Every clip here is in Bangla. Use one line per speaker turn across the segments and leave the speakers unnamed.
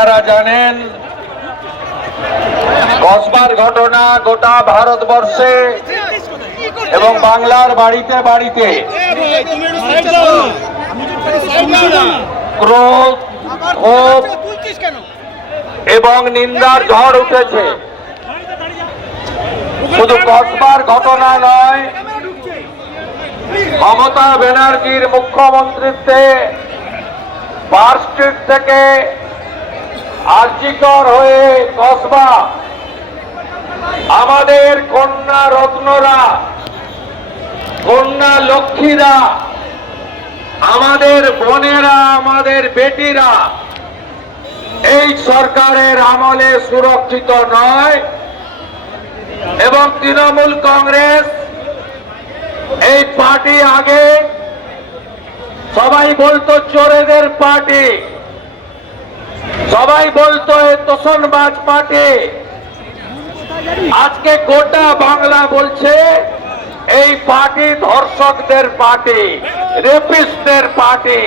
আপনারা জানেন, কসবার ঘটনা গোটা ভারতবর্ষে এবং বাংলার বাড়িতে বাড়িতে। ক্রোধ, ক্ষোভ এবং নিন্দার ঝড় উঠেছে। শুধু কসবার ঘটনা নয়, মমতা ব্যানার্জির মুখ্যমন্ত্রীত্বে পার্ক স্ট্রিট থেকে আর্জিকর হয়ে কসবা। আমাদের কন্যা রত্নরা, কন্যা লক্ষ্মীরা, আমাদের বোনেরা, আমাদের বেটিরা, এই সরকারের আমলে সুরক্ষিত নয় এবং তৃণমূল কংগ্রেস এই পার্টি আগে সবাই বলতো, চোরেদের পার্টি। সবাই বলতো তোষণবাজ পার্টি আজকে গোটা বাংলা বলছে, এই পার্টি ধর্ষকদের পার্টি, রেপিস্টদের পার্টি।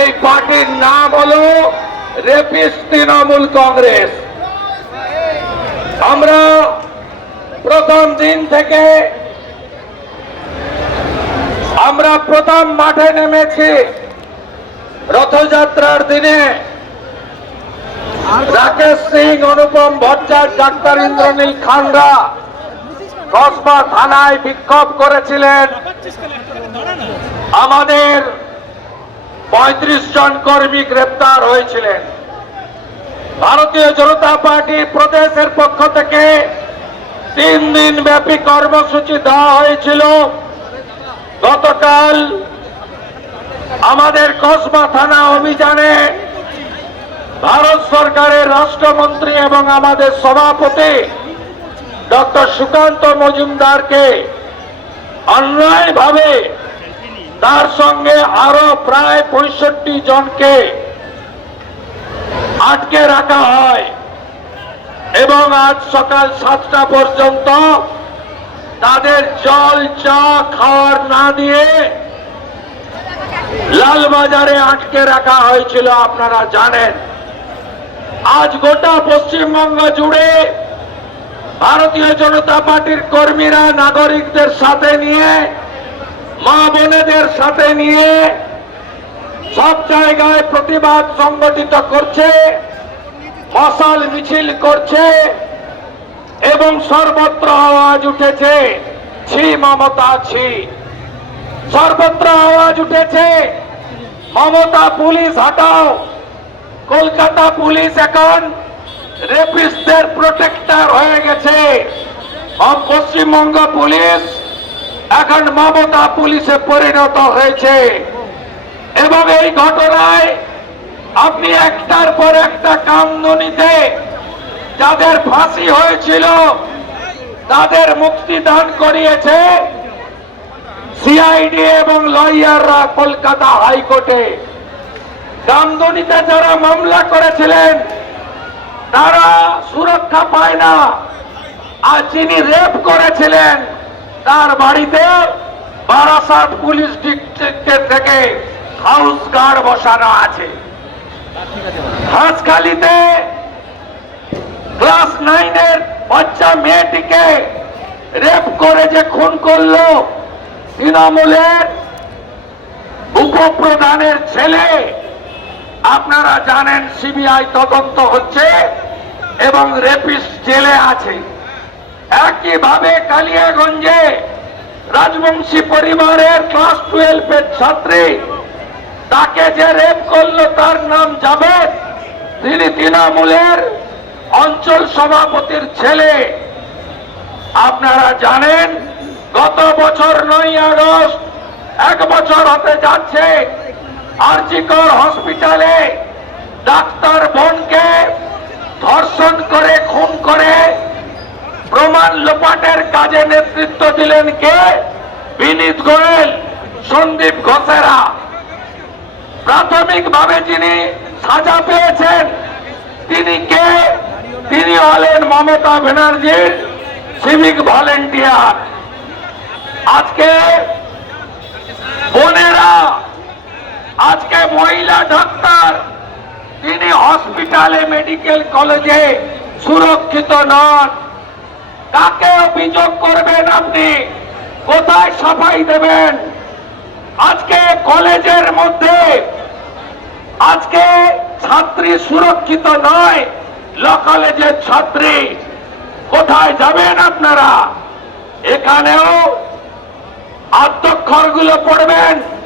এই পার্টির নাম হলো রেপিস্ট তৃণমূল কংগ্রেস। আমরা প্রথম দিন থেকে আমরা প্রথম মাঠে নেমেছি। রথযাত্রার দিনে রাকেশ সিং, অনুপম ভট্টাচার্য, ডাক্তার ইন্দ্রনীল খানরা কসবা থানায় বিক্ষোভ করেছিলেন আমাদের পঁয়ত্রিশ জন কর্মী গ্রেপ্তার হয়েছিলেন। ভারতীয় জনতা পার্টি প্রদেশের পক্ষ থেকে তিন দিন ব্যাপী কর্মসূচি দেওয়া হয়েছিল। গতকাল আমাদের কসবা থানা অভিযানে ভারত সরকারের রাষ্ট্রমন্ত্রী এবং আমাদের সভাপতি ডক্টর সুকান্ত মজুমদারকে অন্যায়ভাবে তার সঙ্গে আরও প্রায় পঁয়ষট্টি জনকে আটকে রাখা হয় এবং আজ সকাল সাতটা পর্যন্ত তাদের জল, চা খাওয়ার না দিয়ে লালবাজারে আটকে রাখা হয়েছিল, আপনারা জানেন। আজ গোটা পশ্চিমবঙ্গ জুড়ে ভারতীয় জনতা পার্টির কর্মীরা, নাগরিকদের সাথে নিয়ে, মা বোনেদের সাথে নিয়ে সব জায়গায় প্রতিবাদ সংগঠিত করছে ফসল মিছিল করছে এবং সর্বত্র আওয়াজ উঠেছে, ছি মমতা, ছি। সর্বত্র আওয়াজ উঠেছে, মমতা পুলিশ, হাটাও। কলকাতা পুলিশ এখন রেপিস্টদের প্রোটেক্টর হয়ে গেছে। পশ্চিমবঙ্গ পুলিশ এখন মমতা পুলিশে পরিণত হয়েছে। এবং এই ঘটনায় আপনি একটার পর একটা কামদনিতে যাদের ফাঁসি হয়েছিল, তাদের মুক্তি দান করিয়েছে সিআইডি এবং লয়াররা কলকাতা হাইকোর্টে। কামদনিতে যারা মামলা করেছিলেন, তারা সুরক্ষা পায় না। আর যিনি রেপ করেছিলেন, তার বাড়িতে বারাসাত পুলিশ ডিস্ট্রিক্টের থেকে হাউস গার্ড বসানো আছে। হাঁসখালিতে ক্লাস নাইনের বাচ্চা মেয়েটিকে রেপ করে যে খুন করল, তৃণমূলের উপপ্রধানের ছেলে আপনারা জানেন সিবিআই তদন্ত হচ্ছে এবং রেপিস জেলে আছে। একইভাবে কালিয়াগঞ্জে রাজবংশী পরিবারের ক্লাস টুয়েলভের ছাত্রী, তাকে যে রেপ করল তার নাম জাবেদ তিনি তৃণমূলের অঞ্চল সভাপতির ছেলে। আপনারা জানেন, গত বছর নয় আগস্ট এক বছর হতে যাচ্ছে আরজিকর হসপিটালে ডাক্তার বোনকে ধর্ষণ করে, খুন করে, প্রমাণ লোপাটের কাজে নেতৃত্ব দিলেন কে? বিনীত গোয়েল, সন্দীপ ঘোষেরা। প্রাথমিকভাবে যিনি সাজা পেয়েছেন, তিনি কে? তিনি হলেন মমতা ব্যানার্জির সিভিক ভলেন্টিয়ার আজকে বোনেরা আজকে মহিলা ডাক্তার, তিনি হসপিটালে মেডিকেল কলেজে সুরক্ষিত নন। কাকে অভিযোগ করবেন আপনি। কোথায় সাফাই দেবেন? আজকে কলেজের মধ্যে, আজকে ছাত্রী সুরক্ষিত নয় ল কলেজের ছাত্রী। কোথায় যাবেন আপনারা? এখানেও আদ্যক্ষরগুলো পড়বেন।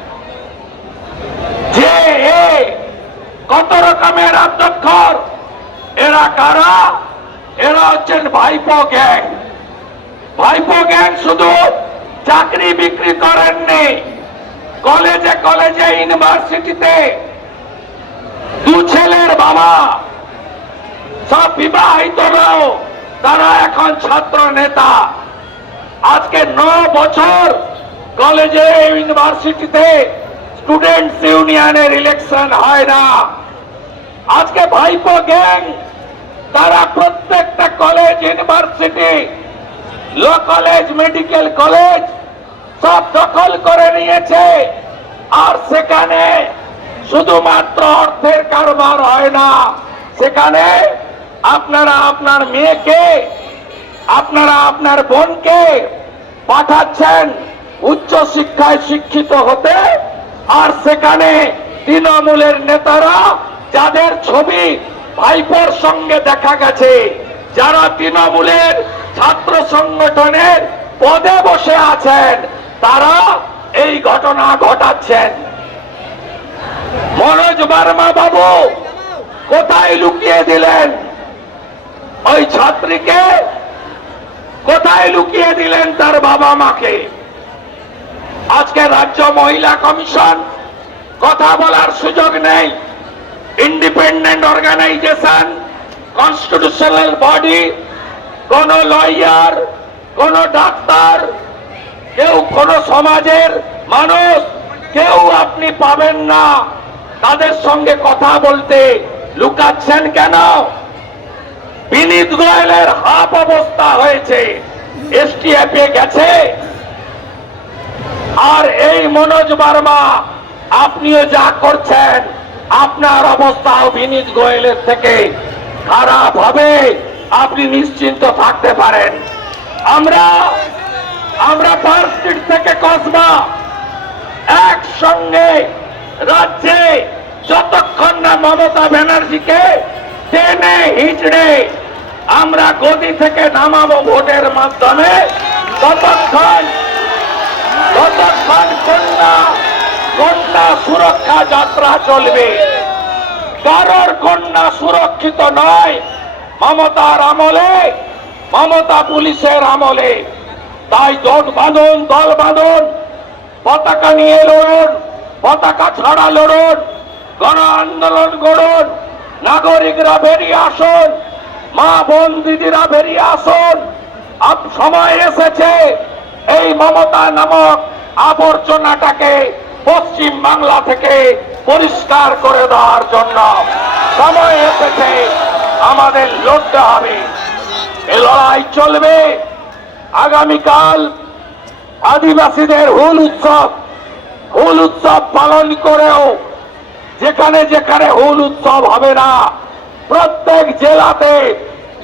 যে কত রকমের আদ্যক্ষর এরা কারা? এরা হচ্ছেন ভাইপো গ্যাং। ভাইপো গ্যাং শুধু চাকরি বিক্রি করেননি কলেজে কলেজে, ইউনিভার্সিটিতে দু ছেলের বাবা, সব বিবাহিত বিবাহিতরাও তারা এখন ছাত্র নেতা। আজকে ন বছর কলেজে, ইউনিভার্সিটিতে স্টুডেন্টস ইউনিয়নের ইলেকশন হয় না। আজকে ভাইপো গ্যাং, তারা প্রত্যেকটা college university law college medical college সব দখল করে নিয়েছে। আর সেখানে শুধুমাত্র অর্থের কারবার হয় না। সেখানে আপনারা আপনার মেয়েকে, আপনারা আপনার বোনকে পাঠাচ্ছেন উচ্চ শিক্ষায় শিক্ষিত হতে। আর সেখানে তৃণমূলের নেতারা যাদের ছবি ভাইপোর সঙ্গে দেখা গেছে, যারা তৃণমূলের ছাত্র সংগঠনের পদে বসে আছেন, তারা এই ঘটনা ঘটাচ্ছেন। মনোজ বার্মা বাবু, কোথায় লুকিয়ে দিলেন? ওই ছাত্রীকে কোথায় লুকিয়ে দিলেন তার বাবা মাকে? আজকে রাজ্য মহিলা কমিশন কথা বলার সুযোগ নেই। ইন্ডিপেন্ডেন্ট অর্গানাইজেশন কনস্টিটিউশনাল বডি কোন লয়ার কোন ডাক্তার, কেউ কোন সমাজের মানুষ, কেউ আপনি পাবেন না। তাদের সঙ্গে কথা বলতে লুকাচ্ছেন কেন? বিনীত গোয়েলের হাফ অবস্থা হয়েছে। এসটিএফ এ গেছে। আর এই মনোজ বার্মা, আপনিও যা করছেন, আপনার অবস্থাও বিনীত গোয়েলের থেকে খারাপ হবে, আপনি নিশ্চিন্ত থাকতে পারেন। আমরা আমরা পার্ক স্ট্রিট থেকে কসবা, একসঙ্গে রাজ্যে যতক্ষণ না মমতা ব্যানার্জিকে টেনে হিচড়ে আমরা গদি থেকে নামাবো ভোটের মাধ্যমে, ততক্ষণ ততক্ষণ কন্যা কন্যা সুরক্ষা যাত্রা চলবে। কারোর কন্যা সুরক্ষিত নয়, মমতার আমলে, মমতা পুলিশের আমলে। তাই জোট বাঁধুন, দল বাঁধুন, পতাকা নিয়ে লড়ুন, পতাকা ছাড়া লড়ুন, গণ আন্দোলন গড়ুন, নাগরিকরা বেরিয়ে আসুন, মা বোন দিদিরা বেরিয়ে আসুন। সময় এসেছে এই মমতা নামক আবর্জনাটাকে পশ্চিম বাংলা থেকে পরিষ্কার করে দেওয়ার জন্য সময় এসেছে, আমাদের লড়তে হবে। এ লড়াই চলবে। আগামীকাল আদিবাসীদের হুল উৎসব হুল উৎসব পালন করেও যেখানে যেখানে হুল উৎসব হবে না, প্রত্যেক জেলাতে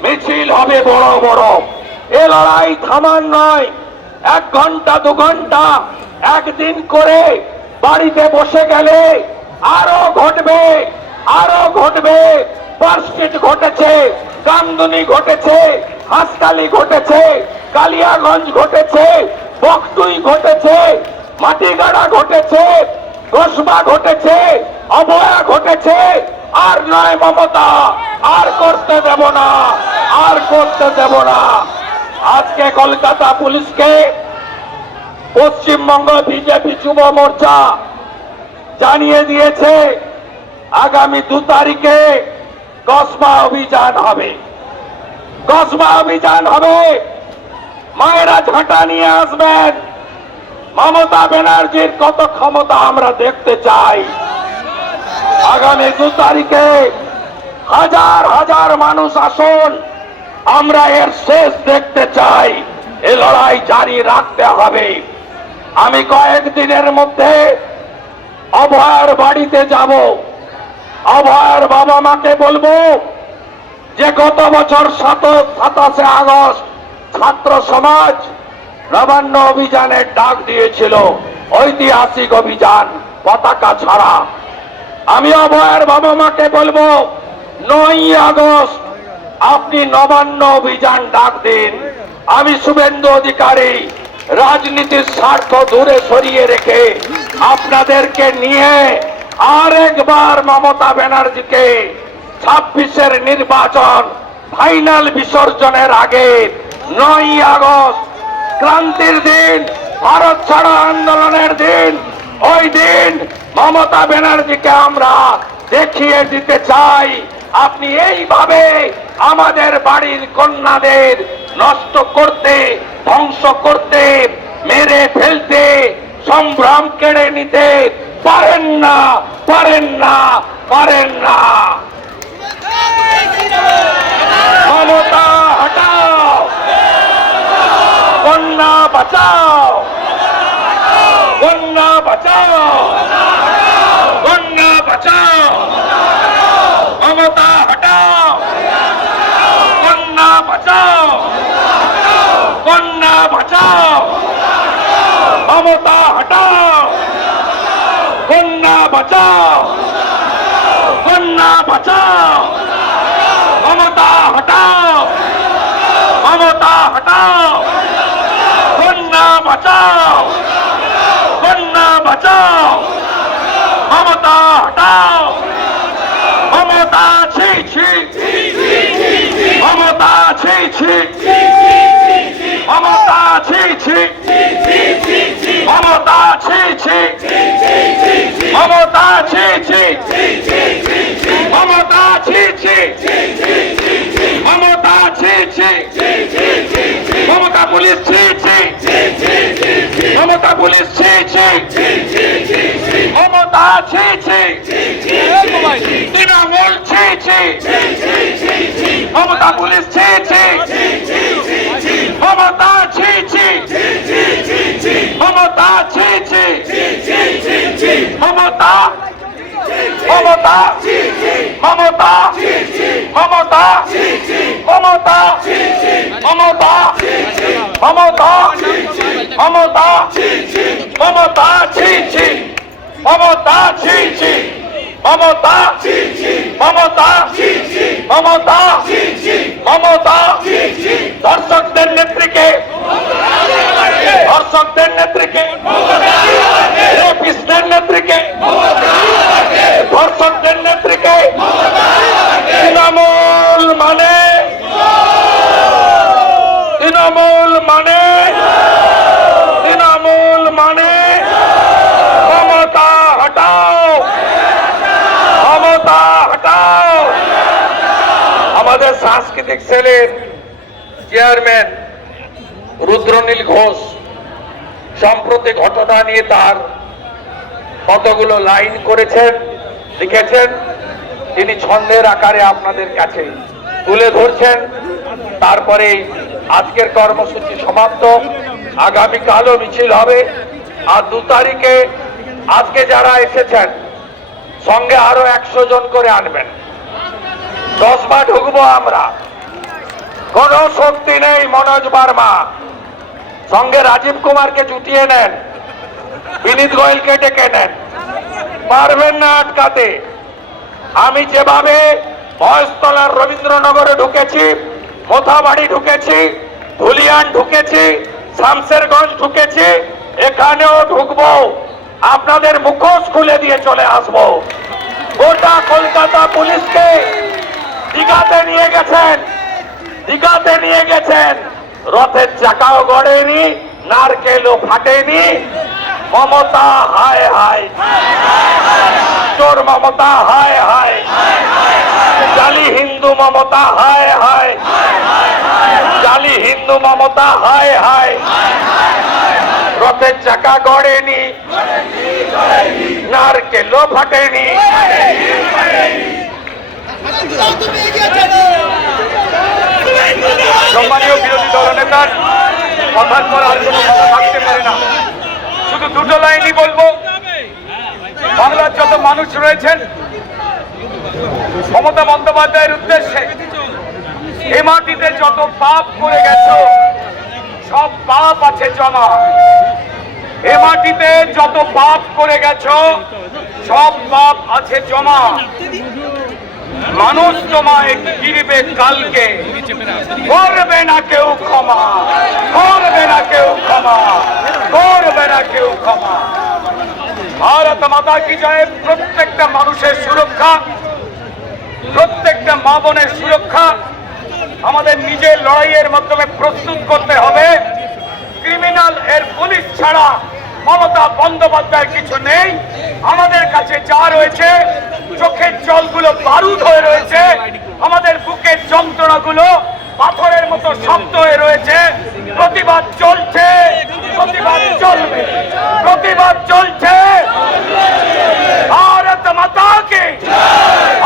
মিছিল হবে বড় বড়। এ লড়াই থামার নয় এক ঘণ্টা, দু ঘণ্টা, একদিন করে বাড়িতে বসে গেলে আরও ঘটবে আরও ঘটবে। পার্সকিট ঘটেছে কামদুনি ঘটেছে হাসকালি ঘটেছে, কালিয়াগঞ্জ ঘটেছে, বকটুই ঘটেছে, মাটিগাড়া ঘটেছে কসবা ঘটেছে, অবয়া ঘটেছে। আর নয় মমতা, আর করতে দেব না, আর করতে দেব না। আজকে কলকাতা পুলিশকে পশ্চিমবঙ্গ বিজেপি যুব মোর্চা জানিয়ে দিয়েছে, আগামী দু তারিখে কসবা অভিযান হবে। কসবা অভিযান হবে। মায়েরা ঝাঁটা নিয়ে আসবেন। মমতা ব্যানার্জির কত ক্ষমতা আমরা দেখতে চাই। আগামী দু তারিখে হাজার হাজার মানুষ আসুন। আমরা এর শেষ দেখতে চাই। এ লড়াই জারি রাখতে হবে। আমি কয়েকদিনের মধ্যে অভয়ার বাড়িতে যাব। অভয়ার বাবা মাকে বলব যে, গত বছর সাত সাতাশে আগস্ট ছাত্র সমাজ নবান্ন অভিযানের ডাক দিয়েছিল। ঐতিহাসিক অভিযান, পতাকা ছাড়া। আমি অভয়ের বাবা মাকে বলব নয় আগস্ট আপনি নবান্ন অভিযান ডাক দিন। আমি শুভেন্দু অধিকারী, রাজনীতির স্বার্থ দূরে সরিয়ে রেখে আপনাদেরকে নিয়ে আরেকবার মমতা ব্যানার্জিকে ছাব্বিশের নির্বাচন ফাইনাল বিসর্জনের আগে নয় আগস্ট, ক্রান্তির দিন, ভারত ছাড়ো আন্দোলনের দিন, ওই দিন মমতা ব্যানার্জিকে আমরা দেখিয়ে দিতে চাই। আপনি এইভাবে আমাদের বাড়ির কন্যাদের নষ্ট করতে, ধ্বংস করতে, মেরে ফেলতে সম্ভ্রম কেড়ে নিতে পারেন না পারেন না পারেন না। মমতা হটাও। কন্যা বাঁচাও। কন্যা বাঁচাও কন্যা বাঁচাও মমতা হটাও কন্যা বাঁচাও কন্যা বাঁচাও মমতা হটাও। কন্যা বাঁচাও। কন্যা বাঁচাও। মমতা হটাও। মমতা হটাও। কন্যা বাঁচাও। কন্যা বাঁচাও। মমতা হটাও। মমতা ছি ছি। মমতা ছি ছি। মমতা ছি ছি। মমতা, ছি ছি। মমতা, ছি ছি। মমতা, ছি ছি। মমতা, ছি ছি। মমতা পুলিশ, ছি ছি। মমতা পুলিশ, ছি ছি। মমতা, ছি ছি। তৃণমূল, ছি ছি। মমতা পুলিশ, ছি ছি। মমতা মমতা ছি ছি মমতা মমতা মমতা মমতা মমতা মমতা মমতা মমতা মমতা ছি ছি মমতা ছি ছি মমতা মমতা মমতা মমতা দর্শকদের নেত্রীকে দর্শকদের নেত্রীকে কৃষ্ণের নেত্রীকে ধর্ষকদের নেত্রীকে তৃণমূল মানে তৃণমূল মানে তৃণমূল মানে মমতা হটাও মমতা হটাও আমাদের সাংস্কৃতিক সেলের চেয়ারম্যান রুদ্রনীল ঘোষ সম্প্রতি ঘটনা নিয়ে তার কতগুলো লাইন করেছেন, লিখেছেন, তিনি ছন্দের আকারে আপনাদের কাছে তুলে ধরছেন। তারপরে আজকের কর্মসূচি সমাপ্ত। আগামীকালও মিছিল হবে। আর দু তারিখে আজকে যারা এসেছেন, সঙ্গে আরও একশো জন করে আনবেন। দশ বার ঢুকবো আমরা। কোন শক্তি নেই মনোজ বার্মা। সঙ্গে রাজীব কুমারকে জুটিয়ে নেন, বিনীত গোয়েলকে ডেকে নেন। পারবেন না আটকাতে। আমি যেভাবে মহেশতলার রবীন্দ্রনগরে ঢুকেছি, মোথাবাড়ি ঢুকেছি, ধুলিয়ান ঢুকেছি শামসেরগঞ্জ ঢুকেছি, এখানেও ঢুকবো। আপনাদের মুখোশ খুলে দিয়ে চলে আসব। গোটা কলকাতা পুলিশকে দীঘাতে নিয়ে গেছেন, দীঘাতে নিয়ে গেছেন। রথের চাকাও গড়েনি, নারকেলও ফাটেনি। মমতা, হায় হায়। চোর মমতা, হায় হায়। জালি হিন্দু মমতা, হায় হায়। জালি হিন্দু মমতা, হায় হায়। রথের চাকা গড়েনি, নারকেলও ফাটেনি।
সম্মানীয় বিরোধী দলনেতার কথার পর থাকতে পারে না। শুধু দুটো লাইনই বলব। বাংলার যত মানুষ রয়েছেন, মমতা বন্দ্যোপাধ্যায়ের উদ্দেশ্যে এ মাটিতে যত পাপ করে গেছো, সব পাপ আছে জমা। এ মাটিতে যত পাপ করে গেছো, সব পাপ আছে জমা। মানুষ তোমায় গিরবে কালকে। করবে না কেউ ক্ষমা করবে না কেউ ক্ষমা করবে না কেউ ক্ষমা। ভারত মাতা কি জয়? প্রত্যেকটা মানুষের সুরক্ষা, প্রত্যেকটা মা বোনের সুরক্ষা। আমাদের নিজের লড়াইয়ের মাধ্যমে প্রস্তুত করতে হবে। ক্রিমিনাল এর পুলিশ ছাড়া মমতা বন্দ্যোপাধ্যায়ের কিছু নেই। আমাদের কাছে যা রয়েছে চোখের জলগুলো বারুদ হয়ে রয়েছে। আমাদের বুকের যন্ত্রণাগুলো পাথরের মতো শব্দ হয়ে রয়েছে। প্রতিবাদ চলছে, প্রতিবাদ চলবে, প্রতিবাদ চলছে। ভারত মাতাকে। জয়